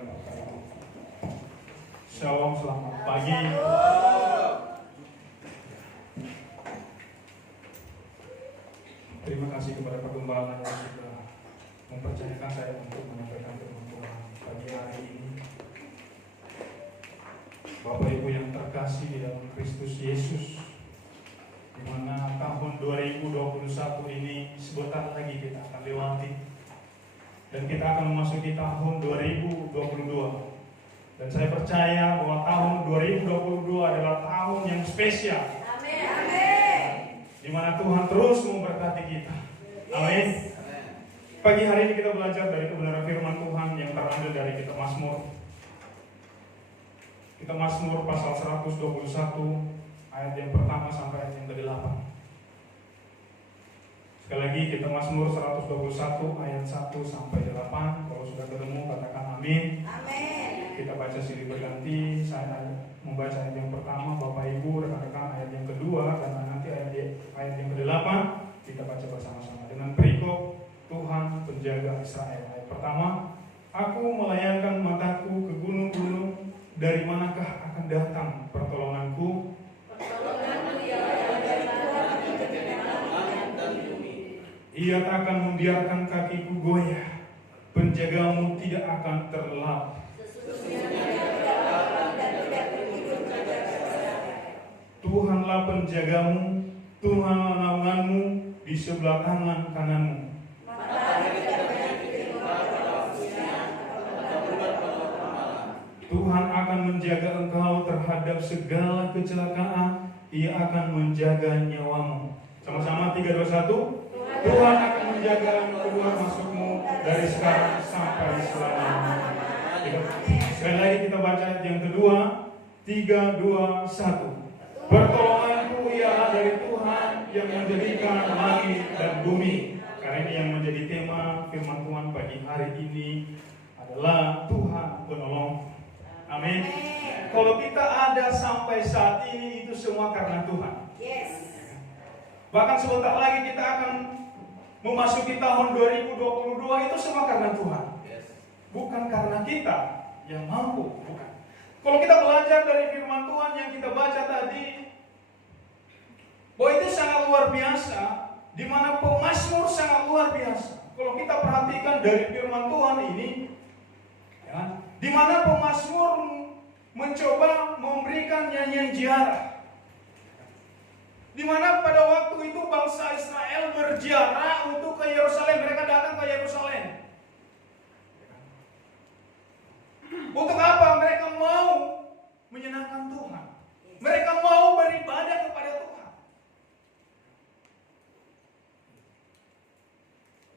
kepada Bapak Ibu. Shalom, selamat pagi. Terima kasih kepada pergembala yang sudah mempercayakan saya untuk menyampaikan firman Tuhan pagi hari ini. Bapak Ibu yang terkasih di dalam Kristus Yesus, di mana tahun 2021 ini sebentar lagi kita akan lewati, dan kita akan memasuki tahun 2022. Dan saya percaya bahwa tahun 2022 adalah tahun yang spesial. Amin. Amin. Di mana Tuhan terus memberkati kita. Amin. Pagi hari ini kita belajar dari kebenaran firman Tuhan yang terambil dari kitab Mazmur. Kitab Mazmur pasal 121 ayat yang pertama sampai ayat yang ke-8. Sekali lagi kitab Mazmur 121 ayat 1 sampai 8. Kalau sudah ketemu katakan amin. Amin. Kita baca silih berganti. Saya membaca ayat yang pertama, Bapak Ibu rekan-rekan ayat yang kedua, dan nanti ayat yang ke-8 kita baca bersama-sama dengan perikop Tuhan penjaga Israel. Ayat pertama, aku melayangkan mataku ke gunung-gunung, dari manakah akan datang pertolonganku? Pertolonganku ialah dari Tuhan yang menciptakan langit dan bumi. Ia tak akan membiarkan kakiku goyah, penjagamu tidak akan terlelap. Sesungguhnya dia tidak lapar dan tidak tertidur menjaga saya. Tuhanlah penjagamu, Tuhanlah naunganmu di sebelah tangan kananmu. Matahari tidak menyakiti engkau pada waktunya, atau berbuat malam. Tuhan akan menjaga engkau terhadap segala kecelakaan. Ia akan menjaga nyawamu. Sama-sama 3, 2, 1. Tuhan akan menjaga keluar masukmu dari sekarang sampai selamanya. Sekali lagi kita baca yang kedua. 3, 2, 1. Pertolonganku ialah dari Tuhan yang menjadikan langit dan bumi. Karena ini yang menjadi tema firman Tuhan pagi hari ini adalah Tuhan penolong. Amin. Kalau kita ada sampai saat ini itu semua karena Tuhan. Yes. Bahkan sebentar lagi kita akan memasuki tahun 2022, itu semua karena Tuhan. Bukan karena kita yang mampu, bukan. Kalau kita belajar dari firman Tuhan yang kita baca tadi, bahwa itu sangat luar biasa, di mana pemazmur sangat luar biasa. Kalau kita perhatikan dari firman Tuhan ini, ya, di mana pemazmur mencoba memberikan nyanyian ziarah, di mana pada waktu itu bangsa Israel berziarah untuk ke Yerusalem. Mereka datang ke Yerusalem. Untuk apa? Mereka mau menyenangkan Tuhan. Mereka mau beribadah kepada Tuhan.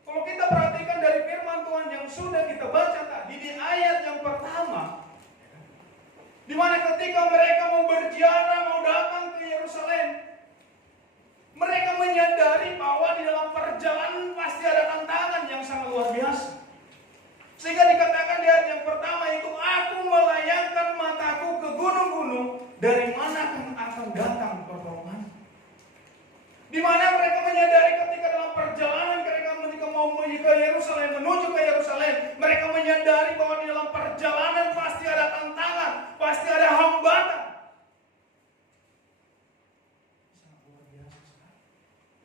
Kalau kita perhatikan dari firman Tuhan yang sudah kita baca tadi di ayat yang pertama, di mana ketika mereka mau berziarah, mau datang ke Yerusalem, mereka menyadari bahwa di dalam perjalanan pasti ada tantangan yang sangat luar biasa. Sehingga dikatakan di ayat yang pertama itu, aku melayangkan mataku ke gunung-gunung, dari mana akan datang pertolongan. Di mana mereka menyadari ketika dalam perjalanan mereka mau menuju ke Yerusalem, mereka menyadari bahwa di dalam perjalanan pasti ada tantangan, pasti ada hambatan. Sangat luar biasa sekali.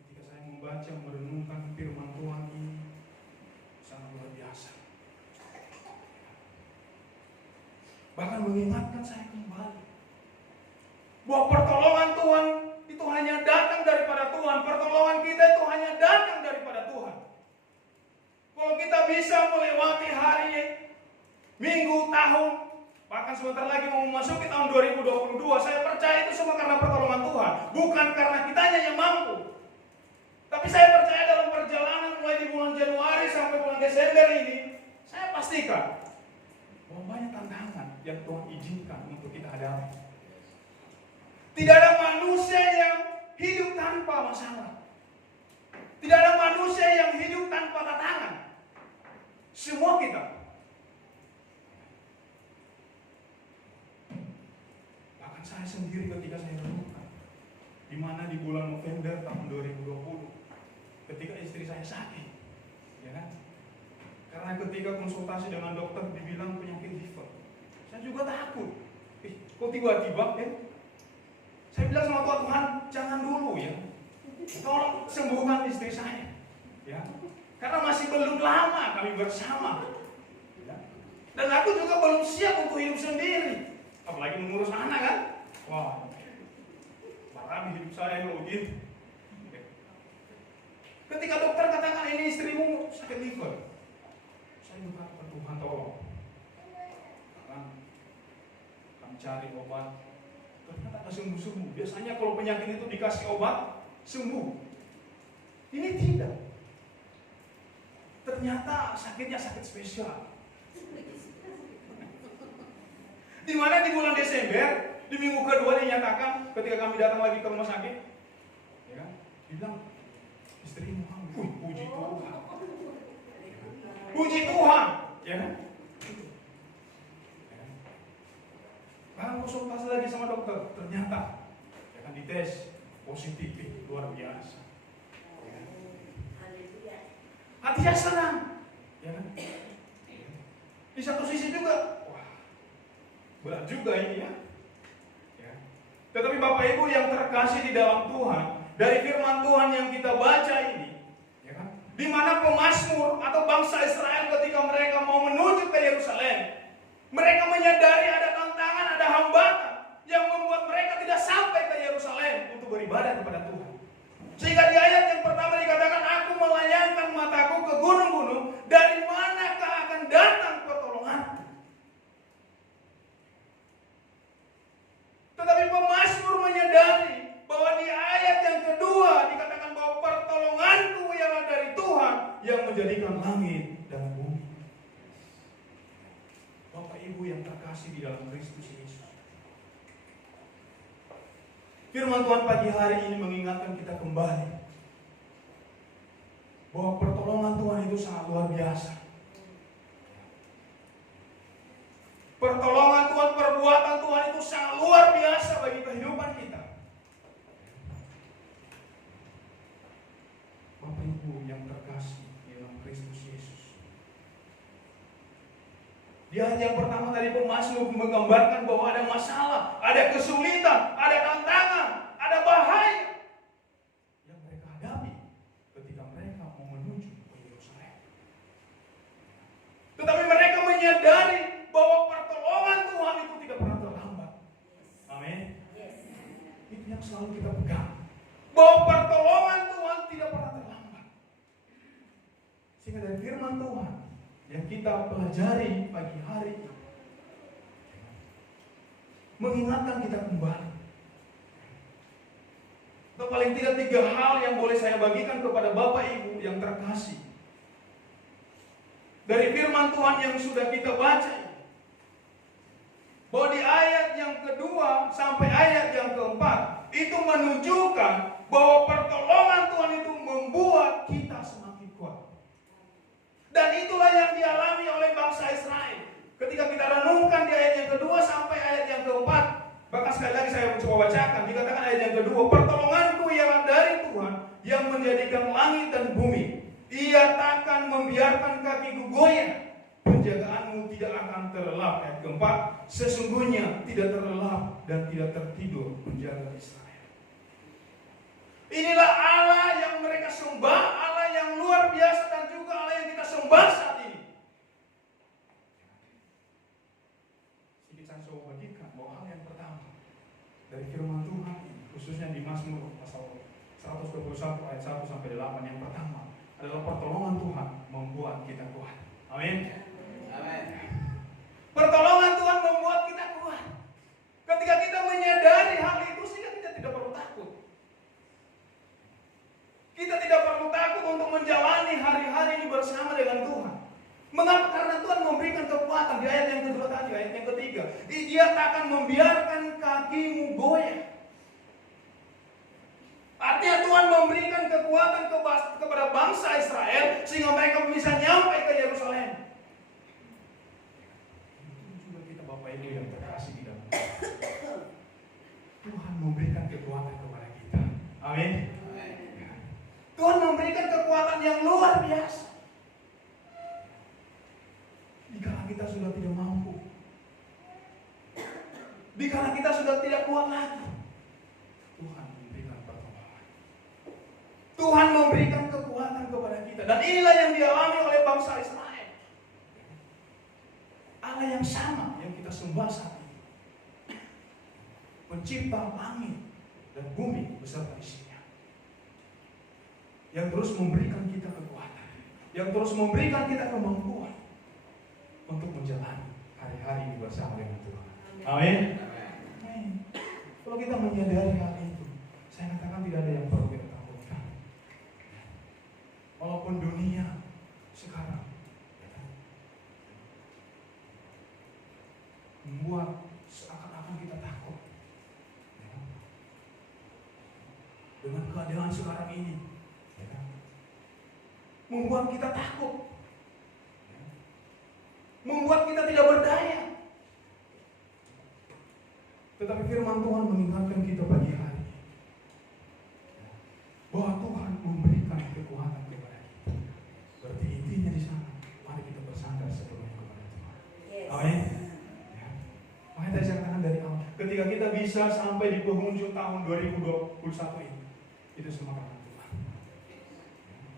Ketika saya membaca, merenungkan firman Tuhan ini, sangat luar biasa. Bahkan mengingatkan saya kembali bahwa pertolongan Tuhan itu hanya datang daripada Tuhan. Pertolongan kita itu hanya datang daripada Tuhan. Kalau kita bisa melewati hari, minggu, tahun, bahkan sebentar lagi mau memasuki tahun 2022, saya percaya itu semua karena pertolongan Tuhan, bukan karena kitanya yang mampu. Tapi saya percaya dalam perjalanan mulai di bulan Januari sampai bulan Desember ini, saya pastikan bahwa banyak tantangan yang Tuhan izinkan untuk kita hadapi. Tidak ada manusia yang hidup tanpa masalah. Tidak ada manusia yang hidup tanpa tantangan. Semua kita. Bahkan saya sendiri ketika saya renungkan, di mana di bulan November tahun 2020, ketika istri saya sakit, ya kan? Karena ketika konsultasi dengan dokter dibilang penyakit HIV. Kok tiba-tiba ya? Saya bilang sama Tuhan, jangan dulu ya. Tolong sembuhkan istri saya. Ya. Karena masih belum lama kami bersama. Ya. Dan aku juga belum siap untuk hidup sendiri. Apalagi mengurus anak kan. Wah, parah hidup saya kalau begitu. Ketika dokter katakan ini istrimu sakit liver, saya juga Tuhan tolong. Karena kami cari obat, ternyata tak sembuh-sembuh. Biasanya kalau penyakit itu dikasih obat, sembuh. Ini tidak. Ternyata sakitnya sakit spesial. Di mana di bulan Desember, di minggu kedua dinyatakan ketika kami datang lagi ke rumah sakit, ya kan? Dibilang istrimu hamil. Puji Tuhan. Puji Tuhan, ya kan? Bahkan konsultasi lagi sama dokter, ternyata ya kan dites positif, luar biasa. Ya kan? Hatinya senang, ya kan? Di satu sisi juga, wah, berat juga ini ya. Tetapi Bapak Ibu yang terkasih di dalam Tuhan, dari firman Tuhan yang kita baca ini, ya kan? Di mana pemazmur atau bangsa Israel ketika mereka mau menuju ke Yerusalem, mereka menyadari ada tantangan, ada hambatan yang membuat mereka tidak sampai ke Yerusalem untuk beribadah kepada Tuhan. Sehingga di ayat yang pertama dikatakan, aku melayangkan mataku ke gunung-gunung, dari manakah akan datang pertolongan? Tetapi pemazmur menyadari bahwa di ayat yang kedua dikatakan bahwa pertolonganku ialah dari Tuhan yang menjadikan langit dan bumi. Bapak Ibu yang terkasih di dalam Kristus Yesus, firman Tuhan pagi hari ini mengingatkan kita kembali bahwa pertolongan Tuhan itu sangat luar biasa. Pertolongan Tuhan, perbuatan Tuhan itu sangat luar biasa bagi kehidupan kita. Bapak Ibu yang terkasih di dalam Kristus Yesus, di ayat yang pertama tadi pemazmur menggambarkan bahwa ada masalah, ada kesulitan, ada tantangan, ada bahaya yang mereka hadapi ketika mereka mau menuju ke Yerusalem. Tetapi mereka menyadari bahwa pertolongan Tuhan itu tidak pernah terlambat. Amin. Itu yang selalu kita pegang, bahwa pertolongan Tuhan tidak pernah terlambat. Sehingga dari firman Tuhan yang kita pelajari pagi hari ini mengingatkan kita kembali. Atau paling tidak 3 hal yang boleh saya bagikan kepada Bapak Ibu yang terkasih dari firman Tuhan yang sudah kita baca ini. Bahwa di ayat yang kedua sampai ayat yang keempat itu menunjukkan bahwa pertolongan Tuhan itu membuat kita semakin kuat. Dan itulah yang dialami oleh bangsa Israel. Ketika kita renungkan di ayat yang kedua sampai ayat yang keempat, bahkan sekali lagi saya coba bacakan, dikatakan ayat yang kedua, pertolonganku ialah dari Tuhan yang menjadikan langit dan bumi. Ia takkan membiarkan kakiku goyah. Penjagaanmu tidak akan terlelap. Ayat keempat, sesungguhnya tidak terlelap dan tidak tertidur menjaga Israel. Inilah Allah yang mereka sembah, Allah yang luar biasa dan juga Allah yang kita sembah saat ini. Sedikit saya coba bagikan bahwa hal yang pertama dari firman Tuhan, khususnya di Mazmur pasal 121 ayat 1 sampai 8, yang pertama adalah pertolongan Tuhan membuat kita kuat. Amin. Amin. Pertolongan Tuhan membuat kita kuat. Ketika kita menyadari hal itu, sehingga kita tidak perlu takut. Kita tidak perlu takut untuk menjalani hari-hari ini bersama dengan Tuhan. Mengapa? Karena Tuhan memberikan kekuatan. Di ayat yang kedua tadi, ayat yang ketiga, Dia takkan membiarkan kakimu goyah. Artinya Tuhan memberikan kekuatan kepada bangsa Israel sehingga mereka bisa nyampe ke Yerusalem. Bapak Ibu yang terkasih di dalam Tuhan memberikan kekuatan kepada kita. Amin. Tuhan memberikan kekuatan yang luar biasa. Jika kita sudah tidak mampu, Dikala kita sudah tidak kuat lagi, Tuhan memberikan pertolongan. Tuhan memberikan kekuatan kepada kita. Dan inilah yang dialami oleh bangsa Israel. Allah yang sama yang kita sembah saat ini, pencipta langit dan bumi beserta isinya, yang terus memberikan kita kekuatan, yang terus memberikan kita kemampuan untuk menjalani hari-hari bersama dengan Tuhan. Amin. Kalau kita menyadari hal itu, saya katakan tidak ada yang perlu kita takutkan. Walaupun dunia sekarang membuat seakan-akan kita takut dengan keadaan sekarang ini, membuat kita takut, membuat kita tidak berdaya. Tetapi firman Tuhan mengingatkan kita pagi hari bahwa Tuhan memberikan kekuatan kepada kita. Berarti intinya di sana, mari kita bersandar sepenuhnya kepada Tuhan. Amin. Makanya tadi saya katakan dari awal, ketika kita bisa sampai di penghujung tahun 2021 ini, itu semua karena Tuhan.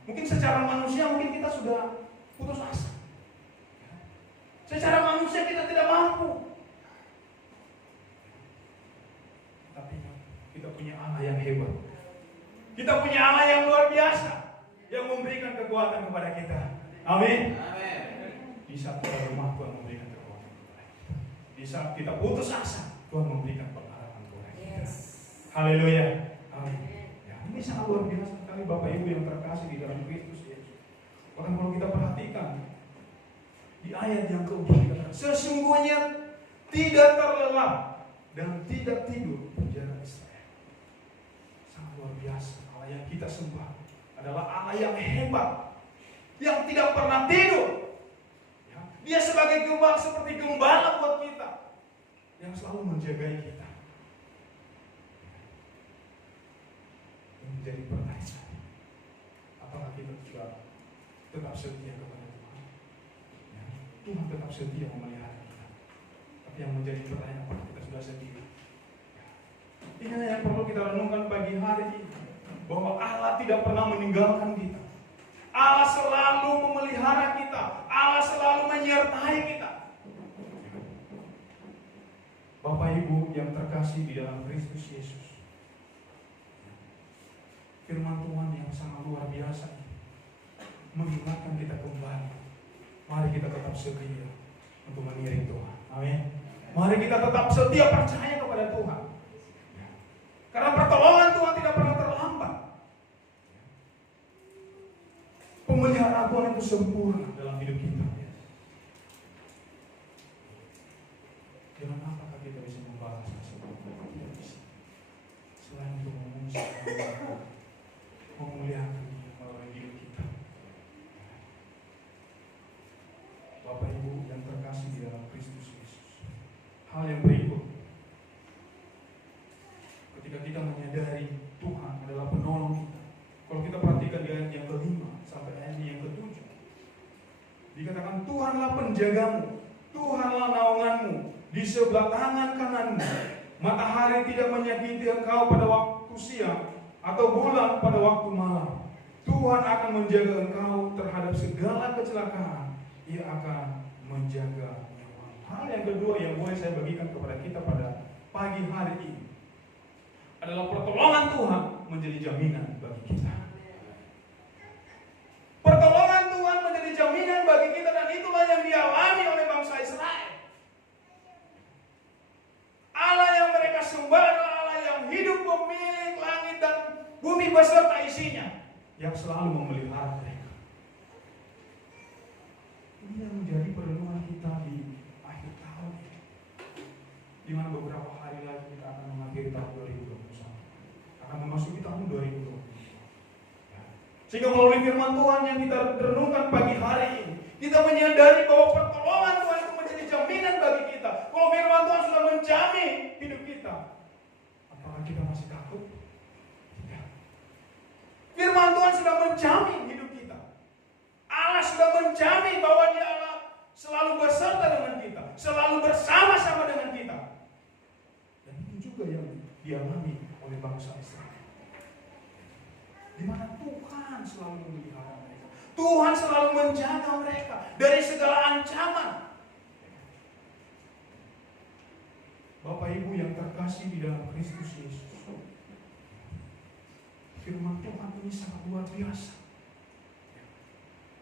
Mungkin secara manusia mungkin kita sudah putus asa. Secara manusia kita tidak mampu. Tapi kita punya Allah yang hebat. Kita punya Allah yang luar biasa, yang memberikan kekuatan kepada kita. Amin. Di saat kita lemah, Tuhan memberikan kekuatan kepada kita. Di saat kita putus asa, Tuhan memberikan pengharapan kepada kita. Haleluya. Amin. Ya, ini sangat luar biasa sekali Bapak Ibu yang terkasih di dalam Kristus Yesus. Bahkan kalau kita perhatikan di ayat yang keempat dikatakan, sesungguhnya tidak terlelap dan tidak tidur penjara Israel. Sangat luar biasa. Allah yang kita sembah adalah Allah yang hebat, yang tidak pernah tidur. Ya, dia sebagai gembala, seperti gembala buat kita, yang selalu menjagai kita. Yang menjadi pertanyaan, apakah kita juga tetap setia kepada Tuhan? Ya, Tuhan tetap setia memelihara kita. Tapi yang menjadi pertanyaan, apakah kita sudah setia? Inilah yang perlu kita renungkan pagi hari ini, bahwa Allah tidak pernah meninggalkan kita. Allah selalu memelihara kita. Allah selalu menyertai kita. Bapak Ibu yang terkasih di dalam Kristus Yesus, firman Tuhan yang sangat luar biasa mengingatkan kita kembali. Mari kita tetap setia untuk mengiring Tuhan. Amin. Mari kita tetap setia percaya kepada Tuhan. Karena pertolongan Tuhan tidak pernah terlambat. Pemeliharaan Tuhan itu sempurna dalam hidup kita. Dengan apakah kita bisa membalas kasih Tuhan? Tidak bisa. Selain untuk memuliakan Dia melalui hidup kita. Bapak Ibu yang terkasih di dalam Kristus Yesus, hal yang berikut, ketika kita menyadari Tuhan adalah penolong kita. Kalau kita perhatikan di ayat yang ke-5 sampai ayat yang ke-7, dikatakan Tuhanlah penjagamu, Tuhanlah naunganmu, di sebelah tangan kananmu. Matahari tidak menyakiti engkau pada waktu siang, atau bulan pada waktu malam. Tuhan akan menjaga engkau terhadap segala kecelakaan. Ia akan menjaga nyawamu. Hal yang kedua yang boleh saya bagikan kepada kita pada pagi hari ini adalah pertolongan Tuhan menjadi jaminan bagi kita. Pertolongan Tuhan menjadi jaminan bagi kita, dan itulah yang dialami oleh bangsa Israel. Allah yang mereka sembah adalah Allah yang hidup, pemilik langit dan bumi beserta isinya, yang selalu memelihara mereka. Ini yang menjadi perenungan kita di akhir tahun, di mana beberapa hari lagi kita akan mengakhiri tahun 2021, akan memasuki tahun 2022. Sehingga melalui firman Tuhan yang kita renungkan pagi hari ini, kita menyadari bahwa pertolongan Tuhan itu menjadi jaminan bagi kita. Kalau firman Tuhan sudah menjamin hidup kita, apakah kita masih takut? Tidak. Firman Tuhan sudah menjamin hidup kita. Allah sudah menjamin bahwa Dia Allah selalu beserta dengan kita, selalu bersama-sama dengan kita. dialami oleh bangsa Israel. Di mana Tuhan selalu memelihara mereka. Tuhan selalu menjaga mereka dari segala ancaman. Bapak Ibu yang terkasih di dalam Kristus Yesus, firman Tuhan ini sangat luar biasa,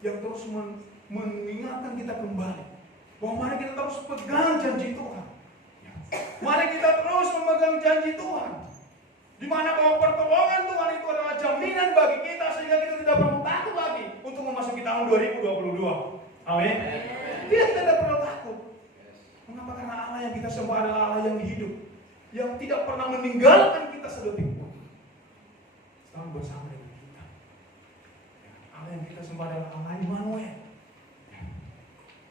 yang terus mengingatkan kita kembali bahwa mari kita terus pegang janji Tuhan. Mari kita terus memegang janji Tuhan, di mana bahwa pertolongan Tuhan itu adalah jaminan bagi kita, sehingga kita tidak perlu takut lagi untuk memasuki tahun 2022. Amin. Kita tidak perlu takut. Mengapa? Karena Allah yang kita sembah adalah Allah yang hidup, yang tidak pernah meninggalkan kita sedetik pun, selalu bersama dengan kita. Allah yang kita sembah adalah Allah Immanuel.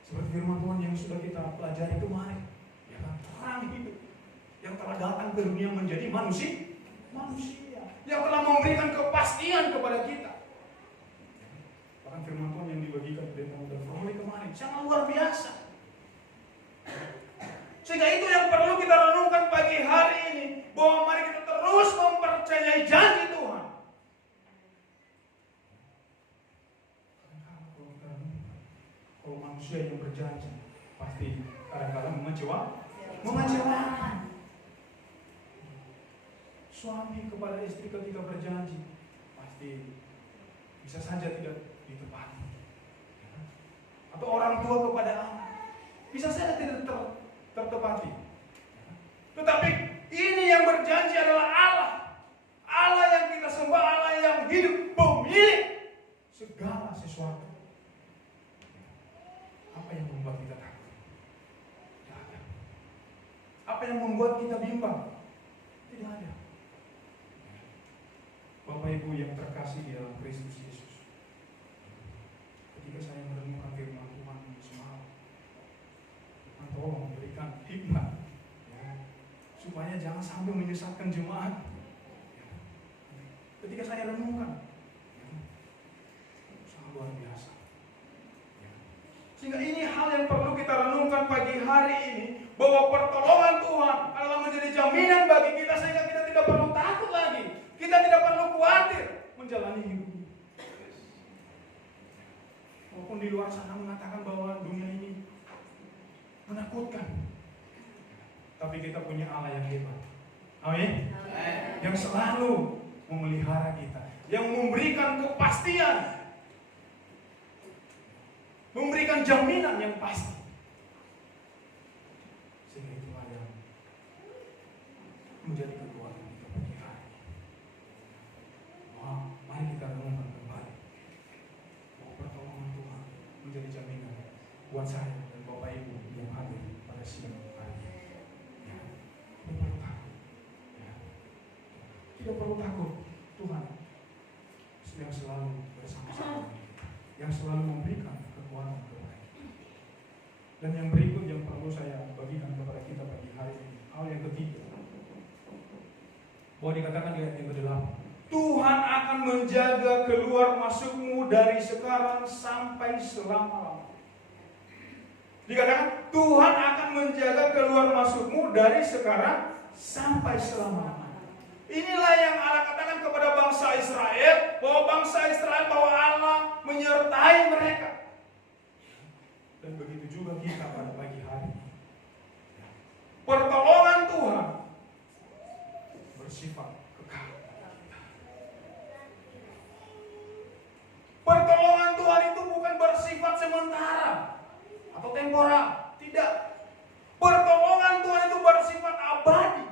Seperti firman Tuhan yang sudah kita pelajari kemarin, ya kan? Terang hidup yang telah datang ke dunia menjadi manusia, yang telah memberikan kepastian kepada kita. Bahkan firman Tuhan yang dibagikan oleh Pendeta Frohli kemarin sangat luar biasa. Sehingga itu yang perlu kita renungkan pagi hari ini, bahwa mari kita terus mempercayai janji Tuhan. Kalau manusia yang berjanji pasti kadang-kadang mengecewakan. Suami kepada istri ketika berjanji pasti bisa saja tidak ditepati. Atau orang tua kepada anak bisa saja tidak tertepati. Tetapi ini yang berjanji adalah Allah. Allah yang kita sembah, Allah yang hidup, pemilik segala sesuatu. Apa yang membuat kita takut? Tidak ada. Apa yang membuat kita bimbang? Tidak ada. Bapak Ibu yang terkasih di dalam Kristus Yesus, ketika saya merenungkan firman Tuhan semalam, Tuhan tolong berikan hikmat, ya, supaya jangan sampai menyesatkan jemaat. Ya. Ketika saya renungkan, ya, sangat luar biasa. Ya. Sehingga ini hal yang perlu kita renungkan pagi hari ini, bahwa pertolongan Tuhan adalah menjadi jaminan bagi kita, sehingga kita tidak perlu takut lagi. Kita tidak perlu khawatir menjalani hidup ini. Walaupun di luar sana mengatakan bahwa dunia ini menakutkan, tapi kita punya Allah yang hebat. Amin. Yang selalu memelihara kita, yang memberikan kepastian, memberikan jaminan yang pasti. Sehingga itulah yang menjadi kekuatan kita pagi hari. Mari kita renungkan kembali bahwa pertolongan Tuhan menjadi jaminan buat saya dan Bapak Ibu yang hadir pada siang hari ini. Ya, tidak perlu takut. Ya. Tidak perlu takut. Tuhan yang selalu bersama-sama kita, yang selalu memberikan kekuatan kepada kita. Dan yang berikut yang perlu saya bagikan kepada kita pagi hari ini, hal yang ketiga, bahwa dikatakan di ayat yang ke-8, Tuhan akan menjaga keluar masukmu dari sekarang sampai selama-lamanya. Dikatakan Tuhan akan menjaga keluar masukmu dari sekarang sampai selama-lamanya. Inilah yang Allah katakan kepada bangsa Israel, bahwa Allah menyertai mereka. Dan begitu juga kita pada pagi hari ini. Pertolongan Tuhan bersifat kekal. Pertolongan Tuhan itu bukan bersifat sementara atau temporal. Tidak. Pertolongan Tuhan itu bersifat abadi.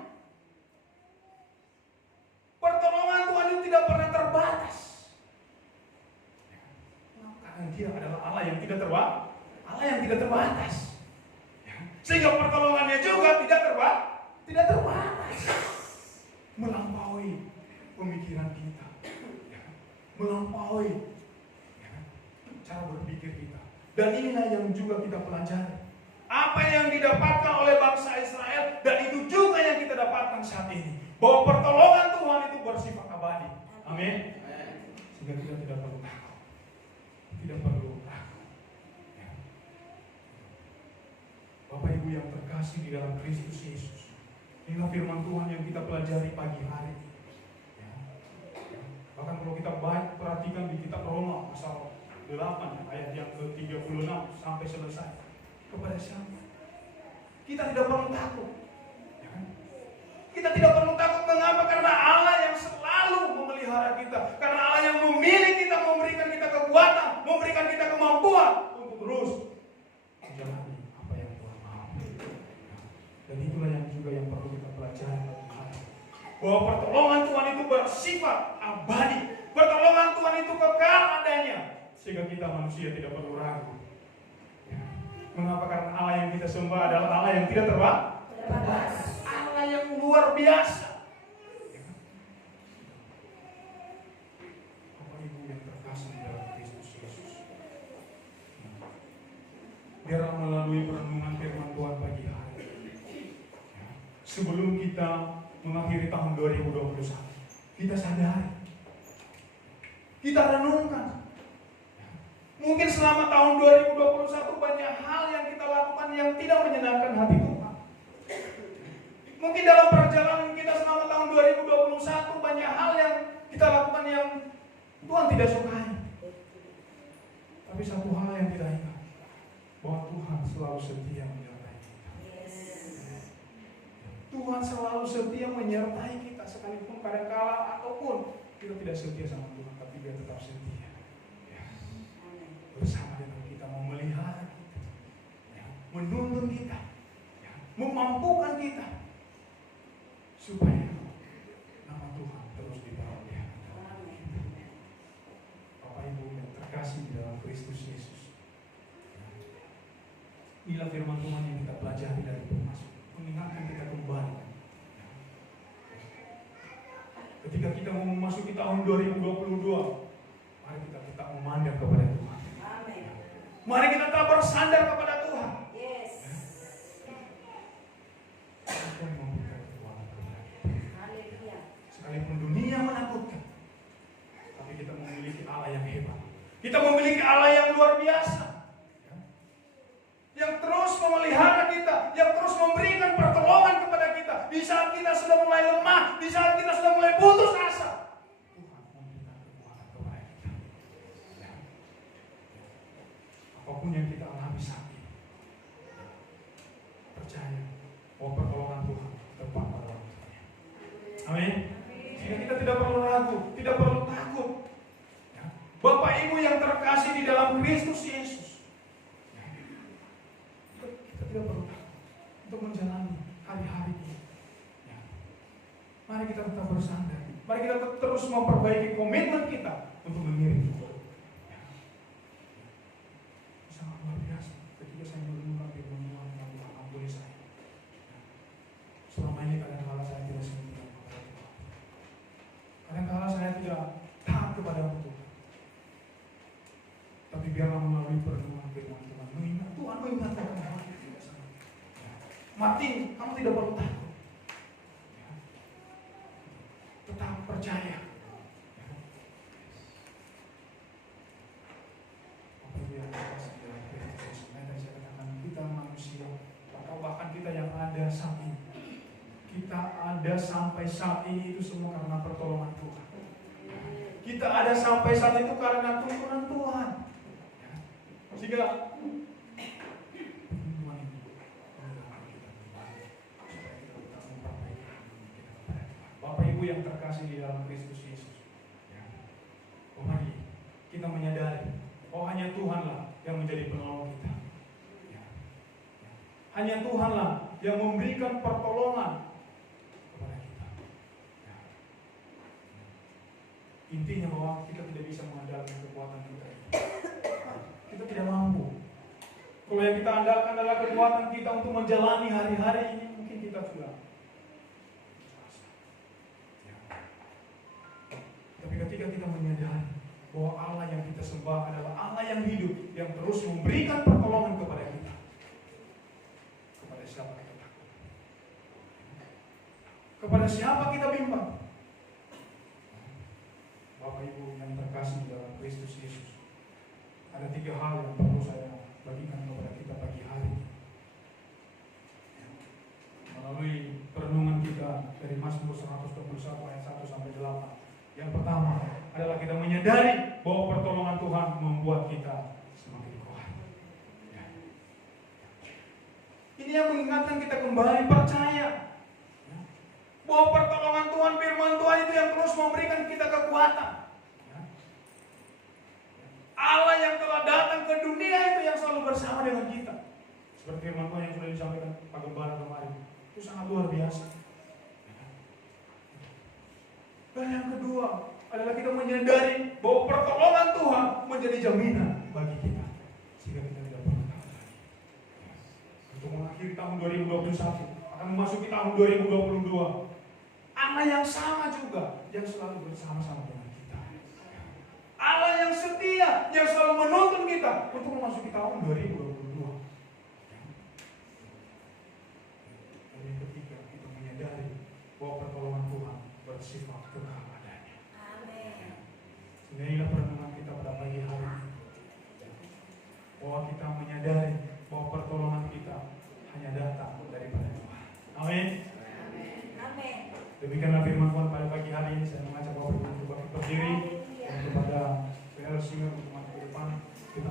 Pertolongan Tuhan itu tidak pernah terbatas. Karena Dia adalah Allah yang tidak terbatas. Sehingga pertolongannya juga tidak terbatas. Melampaui pemikiran kita. Melampaui cara berpikir kita. Dan inilah yang juga kita pelajari. Apa yang didapatkan oleh bangsa Israel, dan itu juga yang kita dapatkan saat ini. Bahwa pertolongan Tuhan itu bersifat abadi. Amin. Sehingga kita tidak perlu takut. Tidak perlu takut. Bapak Ibu yang terkasih di dalam Kristus Yesus, Inilah firman Tuhan yang kita pelajari pagi hari. Ya. Bahkan kalau kita baik perhatikan di kitab Roma pasal 8 ayat yang ke-36 sampai selesai. Kepada siapa? Kita tidak perlu takut. Ya kan? Kita tidak perlu takut. Mengapa? Karena Allah yang selalu memelihara kita. Karena Allah yang memilih kita, memberikan kita kekuatan, memberikan kita kemampuan untuk terus menjalani apa yang Tuhan mau. Dan itulah yang juga yang perlu kita pelajari pagi hari. Bahwa pertolongan Tuhan itu bersifat abadi. Pertolongan Tuhan itu kekal adanya. Sehingga kita manusia tidak perlu ragu. Ya. Mengapa? Karena Allah yang kita sembah adalah Allah yang tidak terbatas. Allah yang luar biasa. Ya. Bapak Ibu yang terkasih di dalam Kristus Yesus. Biarlah melalui perenungan firman Tuhan pagi hari. Ya. Sebelum kita mengakhiri tahun 2021, kita sadari. Kita renungkan. Mungkin selama tahun 2021 banyak hal yang kita lakukan yang tidak menyenangkan hati Tuhan. Mungkin dalam perjalanan kita selama tahun 2021 banyak hal yang kita lakukan yang Tuhan tidak sukai. Tapi satu hal yang kita ingat, bahwa Tuhan selalu setia menyertai kita. Tuhan selalu setia menyertai kita sekalipun kadangkala ataupun kita tidak setia sama Tuhan, tapi Dia tetap setia. Bersama dengan kita memelihara kita, ya, menuntun kita, ya, memampukan kita, supaya nama Tuhan terus dipermuliakan. Bapak Ibu yang terkasih di dalam Kristus Yesus, inilah firman Tuhan yang kita pelajari dari Tuhan, mengingatkan kita kembali. Ketika kita mau memasuki tahun 2022, mari kita tetap memandang kepada Tuhan. Mari kita tetap bersandar kepada Tuhan. Yes. Sekalipun dunia menakutkan, tapi kita memiliki Allah yang hebat. Kita memiliki Allah yang luar biasa, yang terus memelihara kita, yang terus memberikan pertolongan kepada kita. Di saat kita sudah mulai lemah, di saat kita sudah mulai putus asa, Tuhan memberikan kekuatan kepada kita. Apapun yang kita alami saat ini, percaya bahwa pertolongan Tuhan tepat pada waktunya. Amin. Sehingga kita tidak perlu ragu, tidak perlu takut. Ya. Bapak Ibu yang terkasih di dalam Kristus Yesus, ya. Kita tidak perlu takut untuk menjalani hari-hari ini. Ya. Mari kita tetap bersandar. Mari kita terus memperbaiki komitmen kita untuk mengiring Tuhan. Sangat luar biasa ketika saya merenungkan firman Tuhan yang Tuhan ampuni saya. Selama ini kadang-kala saya tidak setia kepada Tuhan. Kadang-kala saya tidak taat kepada Tuhan. Tapi biarlah melalui perenungan firman Tuhan mengingat Tuhan mengingatkan hal itu tidak sama. Martin, kamu tidak perlu takut. Tetap percaya. Kita manusia atau bahkan kita yang ada saat ini, kita ada sampai saat ini itu semua karena pertolongan Tuhan. Kita ada sampai saat itu karena tuntunan Tuhan. Sehingga Tuhan ini Bapak Ibu yang terkasih di dalam Kristus Yesus, mari kita menyadari bahwa hanya Tuhanlah yang menjadi penolong kita. Hanya Tuhanlah yang memberikan pertolongan kepada kita. Intinya bahwa kita tidak bisa mengandalkan kekuatan kita. Kita tidak mampu. Kalau yang kita andalkan adalah kekuatan kita untuk menjalani hari-hari ini, mungkin kita sudah. Tapi ketika kita menyadari bahwa Allah yang kita sembah adalah Allah yang hidup, yang terus memberikan pertolongan kepada kita. Kepada siapa kita takut? Kepada siapa kita bimbang? Bapak Ibu yang terkasih di dalam Kristus Yesus, ada 3 hal yang perlu saya bagikan kepada kita pagi hari. Melalui perenungan Mazmur 121 ayat 1 sampai 8. Yang pertama adalah kita menyadari bahwa pertolongan Tuhan membuat kita semakin kuat. Ya. Ini yang mengingatkan kita kembali percaya bahwa pertolongan Tuhan, firman Tuhan itu yang terus memberikan kita kekuatan. Allah yang telah datang ke dunia itu yang selalu bersama dengan kita. Seperti firman Tuhan yang sudah disampaikan Pak Gembala kemarin. Itu sangat luar biasa. Dan yang kedua adalah kita menyadari bahwa pertolongan Tuhan menjadi jaminan bagi kita. Sehingga kita tidak perlu takut lagi. Untuk mengakhiri tahun 2021, akan memasuki tahun 2022. Allah yang sama juga, yang selalu bersama-sama dengan kita. Allah yang setia, yang selalu menuntun kita untuk memasuki tahun 2022. Dan yang ketiga, kita menyadari bahwa pertolongan Tuhan bersifat kekal adanya. Amin. Inilah perenungan kita pada pagi hari ini. Bahwa kita menyadari bahwa pertolongan kita hanya datang daripada Tuhan. Amin. Amin. Demikianlah firman Tuhan pada pagi hari ini. Saya mengajak Bapak Ibu untuk berdiri dan kepada PL Singer untuk maju ke depan. Kita